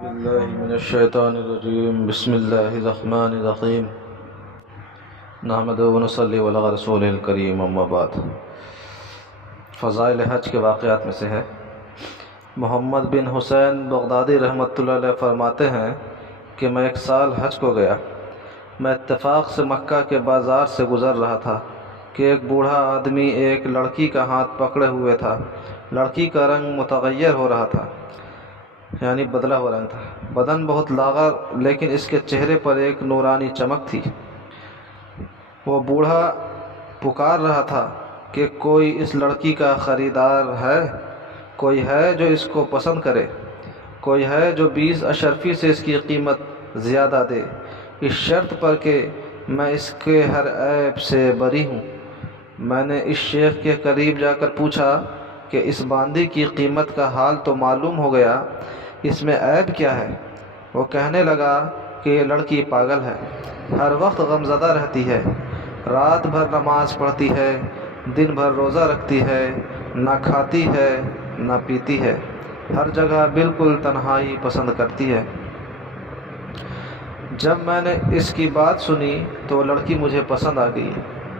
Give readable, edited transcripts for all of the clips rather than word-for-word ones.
باللہ من الشیطان الرجیم بسم اللہ الرحمن الرحیم نحمدہ و نصلی علی رسول الکریم اما بعد۔ فضائل حج کے واقعات میں سے ہے، محمد بن حسین بغدادی رحمۃ اللہ علیہ فرماتے ہیں کہ میں ایک سال حج کو گیا۔ میں اتفاق سے مکہ کے بازار سے گزر رہا تھا کہ ایک بوڑھا آدمی ایک لڑکی کا ہاتھ پکڑے ہوئے تھا۔ لڑکی کا رنگ متغیر ہو رہا تھا، یعنی بدلا ہوا رنگ تھا۔ بدن بہت لاغر، لیکن اس کے چہرے پر ایک نورانی چمک تھی۔ وہ بوڑھا پکار رہا تھا کہ کوئی اس لڑکی کا خریدار ہے؟ کوئی ہے جو اس کو پسند کرے؟ کوئی ہے جو 20 اشرفی سے اس کی قیمت زیادہ دے، اس شرط پر کہ میں اس کے ہر عیب سے بری ہوں۔ میں نے اس شیخ کے قریب جا کر پوچھا کہ اس باندی کی قیمت کا حال تو معلوم ہو گیا، اس میں عیب کیا ہے؟ وہ کہنے لگا کہ یہ لڑکی پاگل ہے، ہر وقت غمزدہ رہتی ہے، رات بھر نماز پڑھتی ہے، دن بھر روزہ رکھتی ہے، نہ کھاتی ہے نہ پیتی ہے، ہر جگہ بالکل تنہائی پسند کرتی ہے۔ جب میں نے اس کی بات سنی تو وہ لڑکی مجھے پسند آ گئی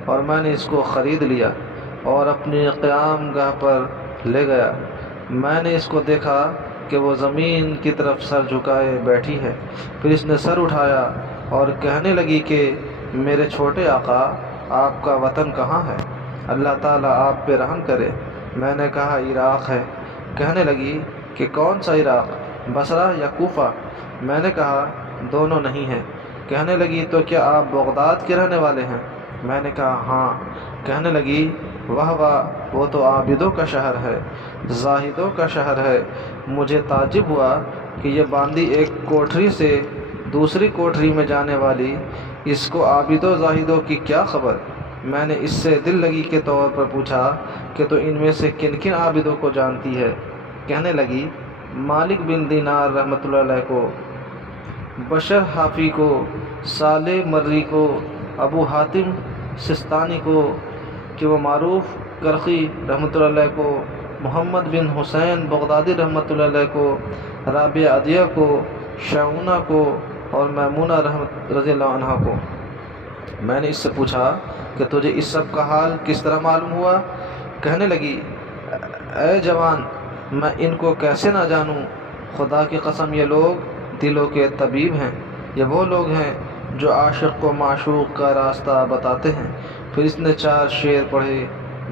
اور میں نے اس کو خرید لیا اور اپنی قیام گاہ پر لے گیا۔ میں نے اس کو دیکھا کہ وہ زمین کی طرف سر جھکائے بیٹھی ہے، پھر اس نے سر اٹھایا اور کہنے لگی کہ میرے چھوٹے آقا، آپ کا وطن کہاں ہے؟ اللہ تعالیٰ آپ پہ رحم کرے۔ میں نے کہا عراق ہے۔ کہنے لگی کہ کون سا عراق، بصرہ یا کوفہ؟ میں نے کہا دونوں نہیں ہیں۔ کہنے لگی تو کیا آپ بغداد کے رہنے والے ہیں؟ میں نے کہا ہاں۔ کہنے لگی واہ واہ، وہ تو عابدوں کا شہر ہے، زاہدوں کا شہر ہے۔ مجھے تعجب ہوا کہ یہ باندی ایک کوٹھری سے دوسری کوٹھری میں جانے والی، اس کو عابدوں زاہدوں کی کیا خبر؟ میں نے اس سے دل لگی کے طور پر پوچھا کہ تو ان میں سے کن کن عابدوں کو جانتی ہے؟ کہنے لگی مالک بن دینار رحمۃ اللہ علیہ کو، بشر حافی کو، صالح مری کو، ابو حاتم سستانی کو، کہ وہ معروف کرخی رحمۃ اللہ علیہ کو، محمد بن حسین بغدادی رحمۃ اللہ علیہ کو، رابعہ عدیہ کو، شعونہ کو اور میمونہ رضی اللہ عنہ کو۔ میں نے اس سے پوچھا کہ تجھے اس سب کا حال کس طرح معلوم ہوا؟ کہنے لگی اے جوان، میں ان کو کیسے نہ جانوں؟ خدا کی قسم یہ لوگ دلوں کے طبیب ہیں، یہ وہ لوگ ہیں جو عاشق کو معشوق کا راستہ بتاتے ہیں۔ پھر اس نے 4 شعر پڑھے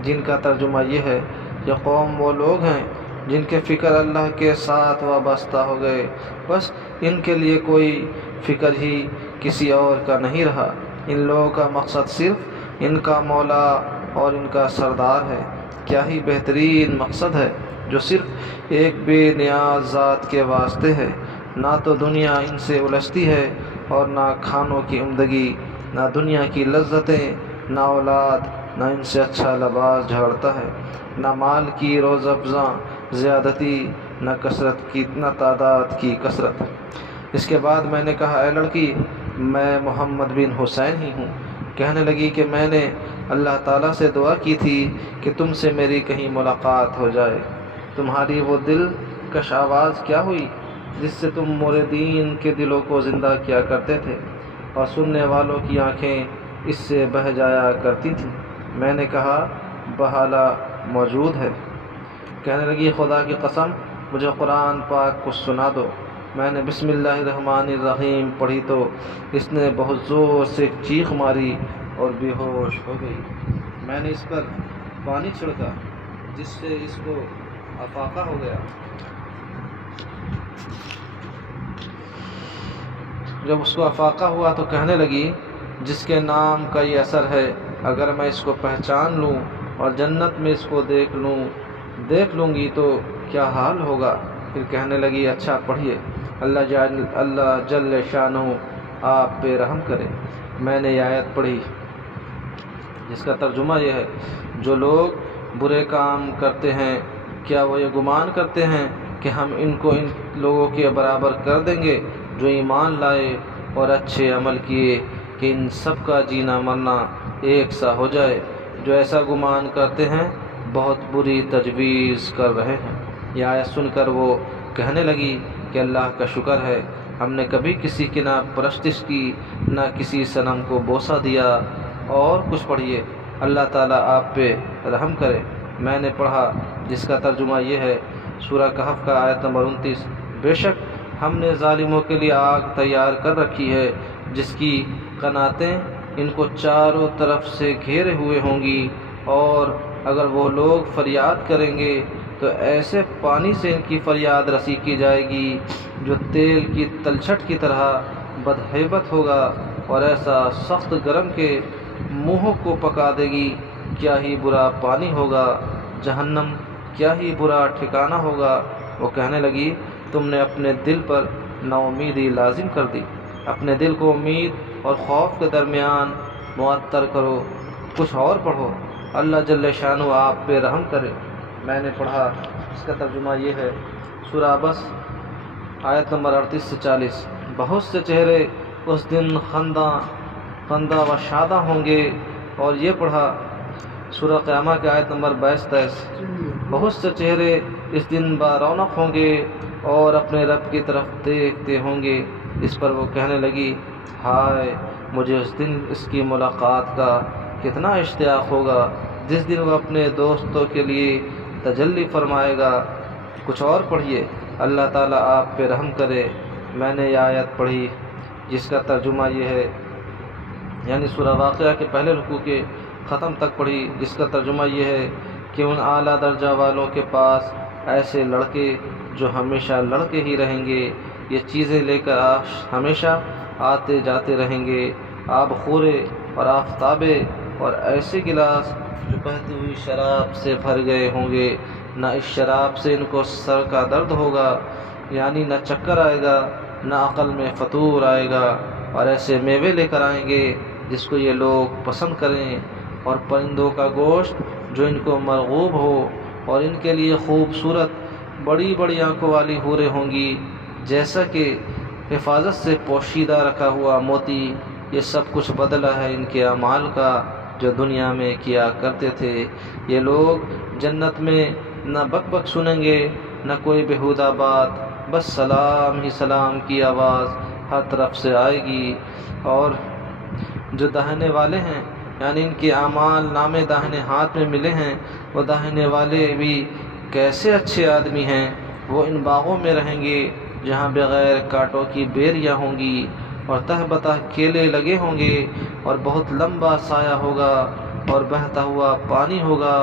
جن کا ترجمہ یہ ہے کہ قوم وہ لوگ ہیں جن کے فکر اللہ کے ساتھ وابستہ ہو گئے، بس ان کے لیے کوئی فکر ہی کسی اور کا نہیں رہا۔ ان لوگوں کا مقصد صرف ان کا مولا اور ان کا سردار ہے۔ کیا ہی بہترین مقصد ہے جو صرف ایک بے نیاز ذات کے واسطے ہے۔ نہ تو دنیا ان سے الجھتی ہے اور نہ کھانوں کی عمدگی، نہ دنیا کی لذتیں، نہ اولاد، نہ ان سے اچھا لباس جھگڑتا ہے، نہ مال کی روز افزاں زیادتی، نہ کثرت کی، نہ تعداد کی کثرت۔ اس کے بعد میں نے کہا اے لڑکی، میں محمد بن حسین ہی ہوں۔ کہنے لگی کہ میں نے اللہ تعالیٰ سے دعا کی تھی کہ تم سے میری کہیں ملاقات ہو جائے۔ تمہاری وہ دل کش آواز کیا ہوئی جس سے تم موردین کے دلوں کو زندہ کیا کرتے تھے اور سننے والوں کی آنکھیں اس سے بہہ جایا کرتی تھیں؟ میں نے کہا بحالہ موجود ہے۔ کہنے لگی خدا کی قسم، مجھے قرآن پاک کو سنا دو۔ میں نے بسم اللہ الرحمن الرحیم پڑھی تو اس نے بہت زور سے چیخ ماری اور بے ہوش ہو گئی۔ میں نے اس پر پانی چھڑکا جس سے اس کو افاقہ ہو گیا۔ جب اس کو افاقہ ہوا تو کہنے لگی جس کے نام کا یہ اثر ہے، اگر میں اس کو پہچان لوں اور جنت میں اس کو دیکھ لوں گی تو کیا حال ہوگا؟ پھر کہنے لگی اچھا پڑھیے، اللہ جل شانہ آپ پہ رحم کرے۔ میں نے یہ آیت پڑھی جس کا ترجمہ یہ ہے، جو لوگ برے کام کرتے ہیں کیا وہ یہ گمان کرتے ہیں کہ ہم ان کو ان لوگوں کے برابر کر دیں گے جو ایمان لائے اور اچھے عمل کیے کہ ان سب کا جینا مرنا ایک سا ہو جائے؟ جو ایسا گمان کرتے ہیں بہت بری تجویز کر رہے ہیں۔ یہ آیت سن کر وہ کہنے لگی کہ کہ اللہ کا شکر ہے ہم نے کبھی کسی کی نہ پرستش کی نہ کسی صنم کو بوسہ دیا۔ اور کچھ پڑھیے، اللہ تعالیٰ آپ پہ رحم کرے۔ میں نے پڑھا جس کا ترجمہ یہ ہے، سورہ کہف کا آیت نمبر 29، بے شک ہم نے ظالموں کے لیے آگ تیار کر رکھی ہے جس کی قناتیں ان کو چاروں طرف سے گھیرے ہوئے ہوں گی، اور اگر وہ لوگ فریاد کریں گے تو ایسے پانی سے ان کی فریاد رسی کی جائے گی جو تیل کی تلچھٹ کی طرح بدہیبت ہوگا، اور ایسا سخت گرم کے منہوں کو پکا دے گی۔ کیا ہی برا پانی ہوگا، جہنم کیا ہی برا ٹھکانہ ہوگا۔ وہ کہنے لگی، تم نے اپنے دل پر نا امیدی لازم کر دی، اپنے دل کو امید اور خوف کے درمیان معطر کرو۔ کچھ اور پڑھو، اللہ جل شانہ آپ پہ رحم کرے۔ میں نے پڑھا، اس کا ترجمہ یہ ہے، سورہ عبس آیت نمبر 38 سے 40، بہت سے چہرے اس دن خندہ و شادہ ہوں گے۔ اور یہ پڑھا سورہ قیامہ کے آیت نمبر 22-23، بہت سے چہرے اس دن بارونق ہوں گے اور اپنے رب کی طرف دیکھتے ہوں گے۔ اس پر وہ کہنے لگی، ہائے مجھے اس دن اس کی ملاقات کا کتنا اشتیاق ہوگا جس دن وہ اپنے دوستوں کے لیے تجلی فرمائے گا۔ کچھ اور پڑھیے، اللہ تعالیٰ آپ پہ رحم کرے۔ میں نے یہ آیت پڑھی جس کا ترجمہ یہ ہے، یعنی سورہ واقعہ کے پہلے رکوع کے ختم تک پڑھی، جس کا ترجمہ یہ ہے کہ ان اعلیٰ درجہ والوں کے پاس ایسے لڑکے جو ہمیشہ لڑکے ہی رہیں گے، یہ چیزیں لے کر ہمیشہ آتے جاتے رہیں گے، آب خورے اور آفتابے اور ایسے گلاس جو بہتی ہوئی شراب سے بھر گئے ہوں گے، نہ اس شراب سے ان کو سر کا درد ہوگا، یعنی نہ چکر آئے گا، نہ عقل میں فطور آئے گا، اور ایسے میوے لے کر آئیں گے جس کو یہ لوگ پسند کریں، اور پرندوں کا گوشت جو ان کو مرغوب ہو، اور ان کے لیے خوبصورت بڑی بڑی آنکھوں والی حوریں ہوں گی جیسا کہ حفاظت سے پوشیدہ رکھا ہوا موتی۔ یہ سب کچھ بدلہ ہے ان کے اعمال کا جو دنیا میں کیا کرتے تھے۔ یہ لوگ جنت میں نہ بک بک سنیں گے نہ کوئی بیہودہ بات، بس سلام ہی سلام کی آواز ہر طرف سے آئے گی۔ اور جو داہنے والے ہیں، یعنی ان کے اعمال نامے داہنے ہاتھ میں ملے ہیں، وہ داہنے والے بھی کیسے اچھے آدمی ہیں۔ وہ ان باغوں میں رہیں گے جہاں بغیر کانٹوں کی بیریاں ہوں گی، اور تہ بتہ کیلے لگے ہوں گے، اور بہت لمبا سایہ ہوگا، اور بہتا ہوا پانی ہوگا،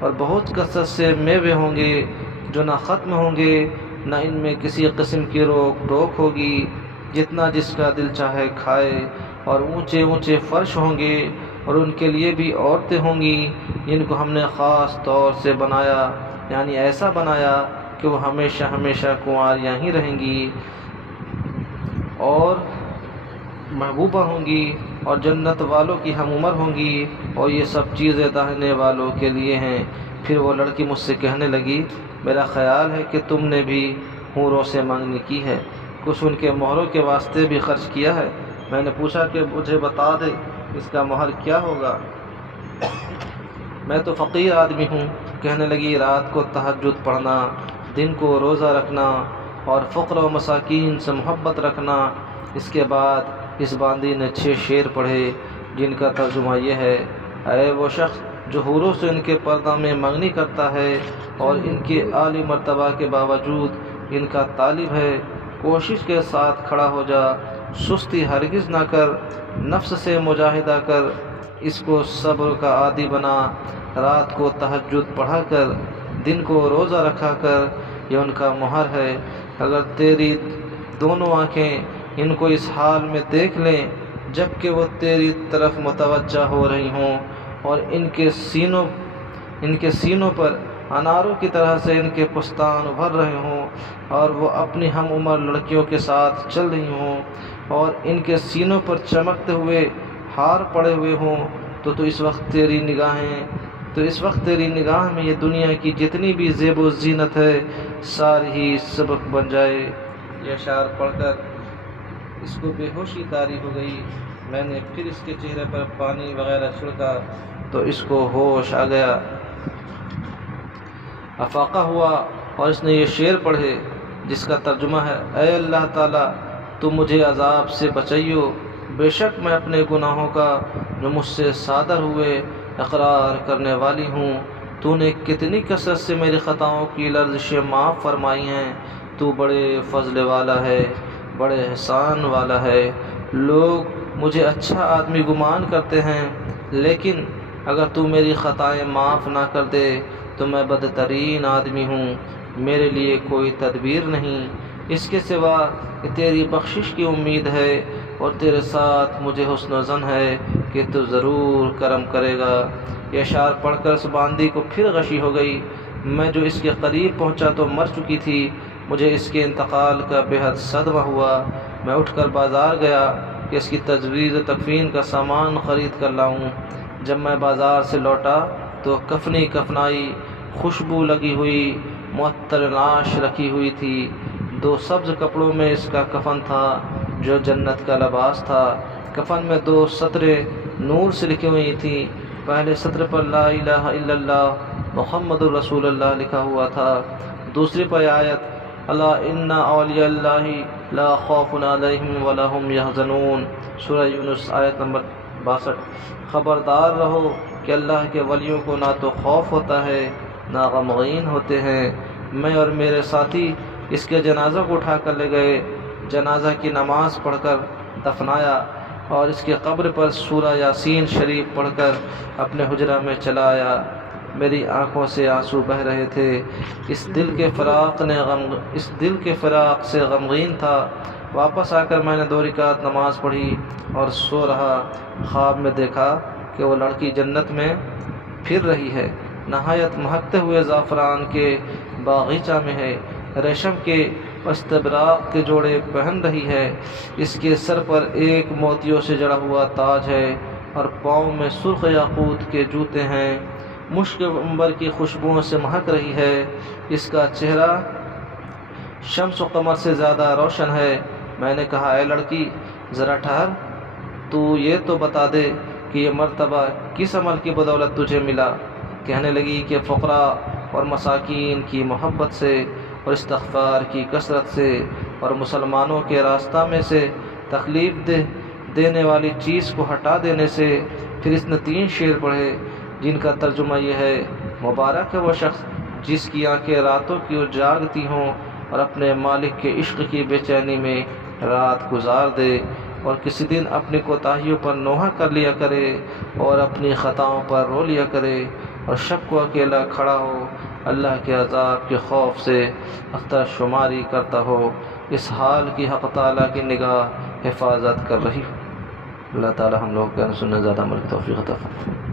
اور بہت کثرت سے میوے ہوں گے جو نہ ختم ہوں گے، نہ ان میں کسی قسم کی روک ٹوک ہوگی، جتنا جس کا دل چاہے کھائے، اور اونچے اونچے فرش ہوں گے، اور ان کے لیے بھی عورتیں ہوں گی جن کو ہم نے خاص طور سے بنایا، یعنی ایسا بنایا کہ وہ ہمیشہ ہمیشہ کنواریاں ہی رہیں گی، اور محبوبہ ہوں گی، اور جنت والوں کی ہم عمر ہوں گی، اور یہ سب چیزیں داہنے والوں کے لیے ہیں۔ پھر وہ لڑکی مجھ سے کہنے لگی، میرا خیال ہے کہ تم نے بھی حوروں سے منگنی کی ہے، کچھ ان کے مہروں کے واسطے بھی خرچ کیا ہے۔ میں نے پوچھا کہ مجھے بتا دے اس کا مہر کیا ہوگا، میں تو فقیر آدمی ہوں۔ کہنے لگی، رات کو تہجد پڑھنا، دن کو روزہ رکھنا، اور فقر و مساکین سے محبت رکھنا۔ اس کے بعد اس باندی نے 6 شعر پڑھے جن کا ترجمہ یہ ہے، اے وہ شخص جو حوروں سے ان کے پردہ میں منگنی کرتا ہے اور ان کے عالی مرتبہ کے باوجود ان کا طالب ہے، کوشش کے ساتھ کھڑا ہو جا، سستی ہرگز نہ کر، نفس سے مجاہدہ کر، اس کو صبر کا عادی بنا، رات کو تہجد پڑھا کر، دن کو روزہ رکھا کر، یہ ان کا مہر ہے۔ اگر تیری دونوں آنکھیں ان کو اس حال میں دیکھ لیں جب کہ وہ تیری طرف متوجہ ہو رہی ہوں، اور ان کے سینوں پر اناروں کی طرح سے ان کے پستان ابھر رہے ہوں، اور وہ اپنی ہم عمر لڑکیوں کے ساتھ چل رہی ہوں، اور ان کے سینوں پر چمکتے ہوئے ہار پڑے ہوئے ہوں، تو اس وقت تیری نگاہ میں یہ دنیا کی جتنی بھی زیب و زینت ہے ساری ہی سبق بن جائے۔ یہ اشعار پڑھ کر اس کو بے ہوشی طاری ہو گئی۔ میں نے پھر اس کے چہرے پر پانی وغیرہ چھڑکا تو اس کو ہوش آ گیا، افاقہ ہوا، اور اس نے یہ شعر پڑھے، جس کا ترجمہ ہے اے اللہ تعالیٰ تو مجھے عذاب سے بچائیو، بے شک میں اپنے گناہوں کا جو مجھ سے صادر ہوئے اقرار کرنے والی ہوں۔ تو نے کتنی کثرت سے میری خطاؤں کی لرزشیں معاف فرمائی ہیں، تو بڑے فضل والا ہے، بڑے احسان والا ہے۔ لوگ مجھے اچھا آدمی گمان کرتے ہیں، لیکن اگر تو میری خطائیں معاف نہ کر دے تو میں بدترین آدمی ہوں، میرے لیے کوئی تدبیر نہیں۔ اس کے سوا کہ تیری بخشش کی امید ہے اور تیرے ساتھ مجھے حسن و ظن ہے کہ تو ضرور کرم کرے گا۔ یہ اشعار پڑھ کر اس باندی کو پھر غشی ہو گئی۔ میں جو اس کے قریب پہنچا تو مر چکی تھی، مجھے اس کے انتقال کا بے حد صدمہ ہوا۔ میں اٹھ کر بازار گیا کہ اس کی تجویز و تکفین کا سامان خرید کر لاؤں۔ جب میں بازار سے لوٹا تو کفنی کفنائی، خوشبو لگی ہوئی معطر لاش رکھی ہوئی تھی۔ 2 سبز کپڑوں میں اس کا کفن تھا جو جنت کا لباس تھا۔ کفن میں 2 سطریں نور سے لکھی ہوئی تھیں۔ پہلے سطر پر لا الہ الا اللہ محمد الرسول اللہ لکھا ہوا تھا، دوسری پر آیت الا ان اولیاء اللہ لا خوف علیہم ولا هم یحزنون، سورہ یونس آیت نمبر 62۔ خبردار رہو کہ اللہ کے ولیوں کو نہ تو خوف ہوتا ہے نہ غمگین ہوتے ہیں۔ میں اور میرے ساتھی اس کے جنازہ کو اٹھا کر لے گئے، جنازہ کی نماز پڑھ کر دفنایا اور اس کے قبر پر سورہ یاسین شریف پڑھ کر اپنے حجرہ میں چلا آیا۔ میری آنکھوں سے آنسو بہہ رہے تھے۔ اس دل کے فراق سے غمگین تھا۔ واپس آ کر میں نے 2 رکعت نماز پڑھی اور سو رہا۔ خواب میں دیکھا کہ وہ لڑکی جنت میں پھر رہی ہے، نہایت مہکتے ہوئے زعفران کے باغیچہ میں ہے، ریشم کے استبراق کے جوڑے پہن رہی ہے۔ اس کے سر پر ایک موتیوں سے جڑا ہوا تاج ہے اور پاؤں میں سرخ یاقوت کے جوتے ہیں۔ مشک عنبر کی خوشبوؤں سے مہک رہی ہے۔ اس کا چہرہ شمس و قمر سے زیادہ روشن ہے۔ میں نے کہا اے لڑکی ذرا ٹھہر، تو یہ تو بتا دے کہ یہ مرتبہ کس عمل کی بدولت تجھے ملا؟ کہنے لگی کہ فقراء اور مساکین کی محبت سے اور استغفار کی کثرت سے اور مسلمانوں کے راستہ میں سے تکلیف دینے والی چیز کو ہٹا دینے سے۔ پھر اس نے 3 شعر پڑھے جن کا ترجمہ یہ ہے: مبارک ہے وہ شخص جس کی آنکھیں راتوں کی اور جاگتی ہوں اور اپنے مالک کے عشق کی بے چینی میں رات گزار دے، اور کسی دن اپنی کوتاہیوں پر نوحہ کر لیا کرے اور اپنی خطاؤں پر رو لیا کرے، اور شب کو اکیلا کھڑا ہو اللہ کے عذاب کے خوف سے اختر شماری کرتا ہو۔ اس حال کی حق تعالیٰ کی نگاہ حفاظت کر رہی ہو۔ اللہ تعالیٰ ہم لوگ کا سننے زیادہ عمل کی توفیق عطا فرمائے۔